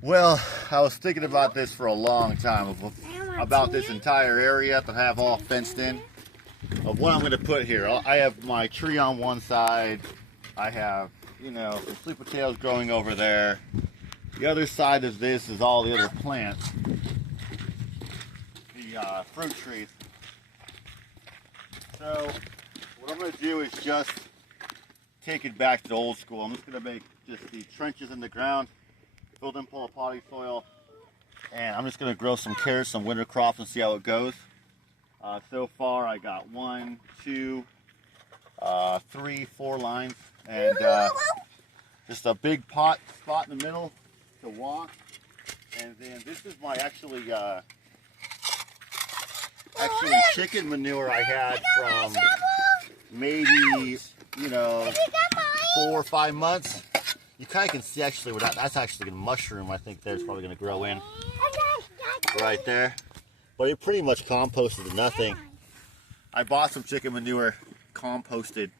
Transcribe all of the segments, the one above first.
Well, I was thinking about this for a long time, about this entire area to have all fenced in, of what I'm going to put here. I have my tree on one side, I have, you know, some sweet potatoes growing over there. The other side of this is all the other plants, the fruit trees. So, what I'm going to do is just take it back to the old school. I'm just going to make just the trenches in the ground, fill them full of potting soil, and I'm just going to grow some carrots, some winter crops, and see how it goes. So far I got 1, 2, 3, 4 lines, and just a big pot spot in the middle to walk. And then this is my actually chicken manure I had from maybe, you know, 4 or 5 months. You kind of can see actually where that's actually a mushroom. I think there's probably going to grow in right there. But it pretty much composted to nothing. I bought some chicken manure composted,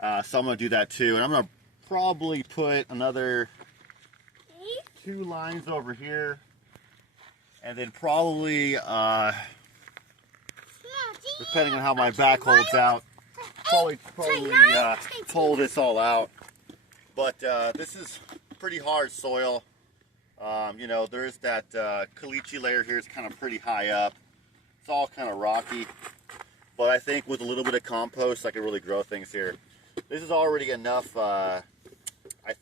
so I'm going to do that too. And I'm going to probably put another 2 lines over here, and then probably, depending on how my back holds out, probably pull this all out. But this is pretty hard soil. You know, there's that caliche layer here. It's kind of pretty high up. It's all kind of rocky. But I think with a little bit of compost, I can really grow things here. This is already enough, I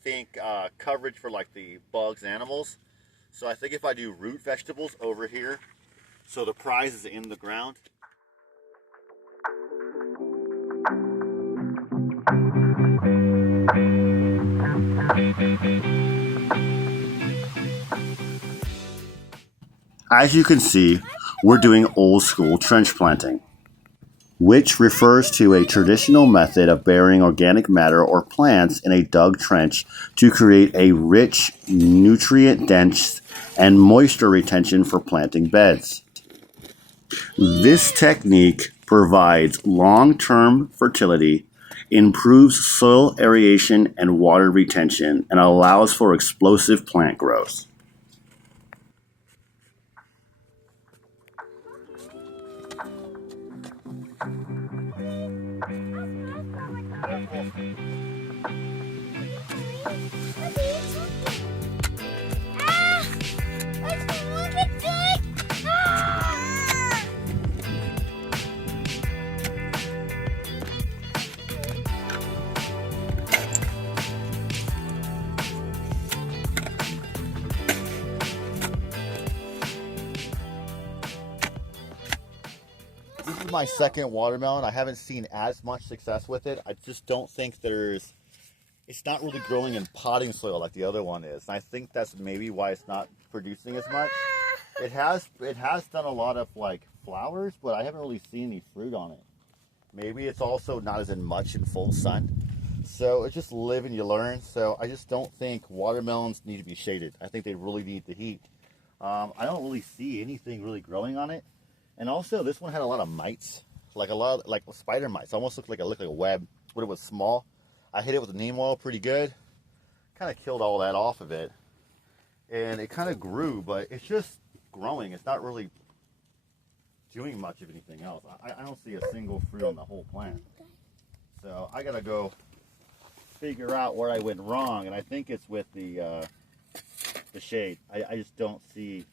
think, coverage for like the bugs and animals. So I think if I do root vegetables over here, so the prize is in the ground. As you can see, we're doing old school trench planting, which refers to a traditional method of burying organic matter or plants in a dug trench to create a rich, nutrient-dense, and moisture retention for planting beds. This technique provides long-term fertility, improves soil aeration and water retention, and allows for explosive plant growth. This is my second watermelon. I haven't seen as much success with it. I just don't think it's not really growing in potting soil like the other one is. And I think that's maybe why it's not producing as much. It has done a lot of like flowers, but I haven't really seen any fruit on it. Maybe it's also not as much in full sun. So it's just live and you learn. So I just don't think watermelons need to be shaded. I think they really need the heat. I don't really see anything really growing on it. And also, this one had a lot of mites, like spider mites. Almost looked like a web, but it was small. I hit it with neem oil pretty good. Kind of killed all that off of it, and it kind of grew, but it's just growing. It's not really doing much of anything else. I don't see a single fruit on the whole plant. So I gotta go figure out where I went wrong, and I think it's with the shade. I just don't see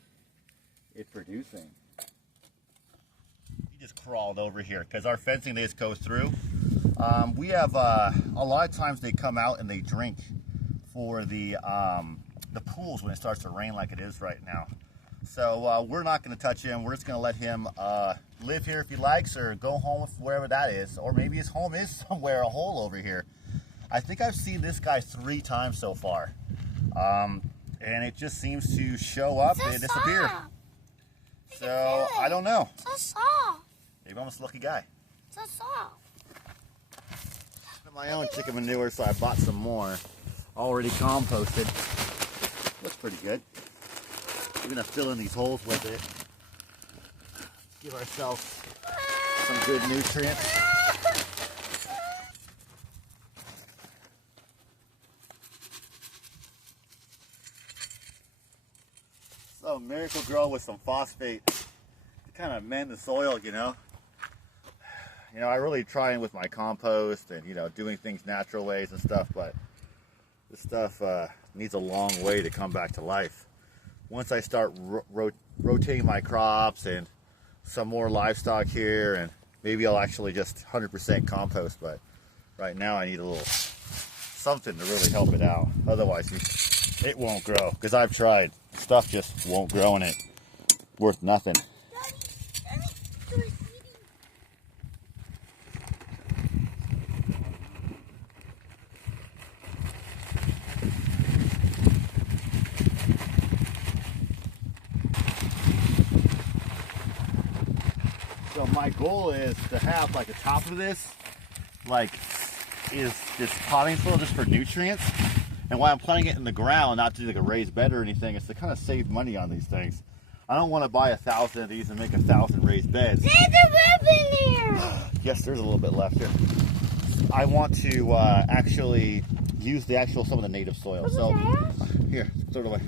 it producing. Just crawled over here because our fencing just goes through. We have a lot of times they come out and they drink for the pools when it starts to rain like it is right now. So we're not going to touch him. We're just going to let him live here if he likes, or go home wherever that is, or maybe his home is somewhere, a hole over here. I think I've seen this guy 3 times so far, and it just seems to show up and disappear. So I don't know. So soft. Maybe I'm a lucky guy. So soft. My own chicken manure, so I bought some more already composted. Looks pretty good. We're gonna fill in these holes with it. Give ourselves some good nutrients. So Miracle Grow with some phosphate to kind of mend the soil, you know. I really try with my compost and, doing things natural ways and stuff, but this stuff needs a long way to come back to life. Once I start rotating my crops and some more livestock here, and maybe I'll actually just 100% compost, but right now I need a little something to really help it out. Otherwise it won't grow, because I've tried. Stuff just won't grow in it. Worth nothing. So my goal is to have like the top of this is this potting soil just for nutrients. And why I'm planting it in the ground, not to do like a raised bed or anything, is to kind of save money on these things. I don't want to buy 1,000 of these and make 1,000 raised beds. There's a roof in here. Yes, there's a little bit left here. I want to actually use some of the native soil. So here, throw it away.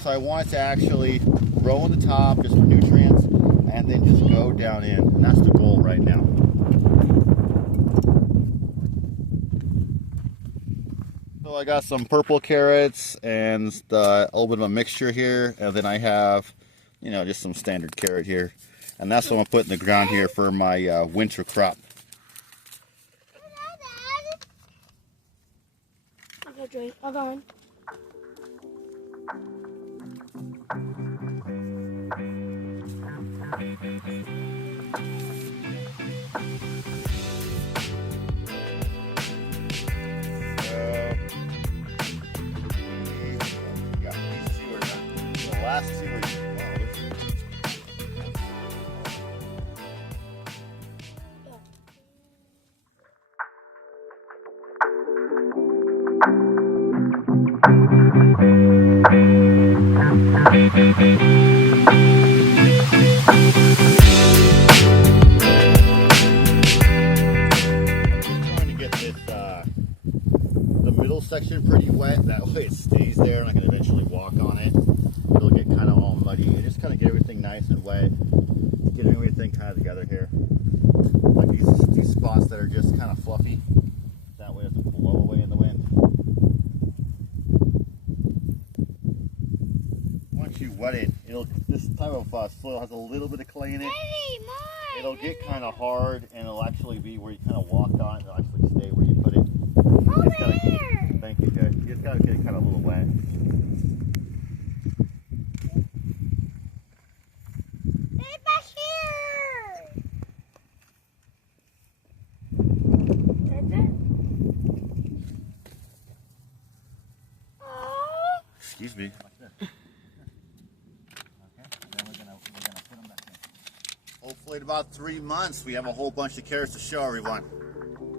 So I want it to actually grow on the top just for nutrients, and then just go down in. And that's the goal right now. So I got some purple carrots and a little bit of a mixture here, and then I have, just some standard carrot here, and that's what I'm putting in the ground here for my winter crop. I'll go drink. Hold on. Last two are trying to get this the middle section pretty wet. That way it stays there and I can eventually walk on it. It'll get kind of all muddy and just kind of get everything nice and wet. Get everything kind of together here. Like these spots that are just kind of fluffy. That way it doesn't blow away in the wind. Once you wet it, this type of soil has a little bit of clay in it. It'll get kind of hard, and it'll actually be where you kind of walk on it. It'll actually stay where you put it. Thank you, Jay. You just gotta get it kind of a little wet. Excuse me. Okay, then we're gonna put them back in. Hopefully in about 3 months we have a whole bunch of carrots to show everyone.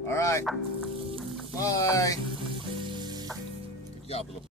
All right. Bye. Good job, little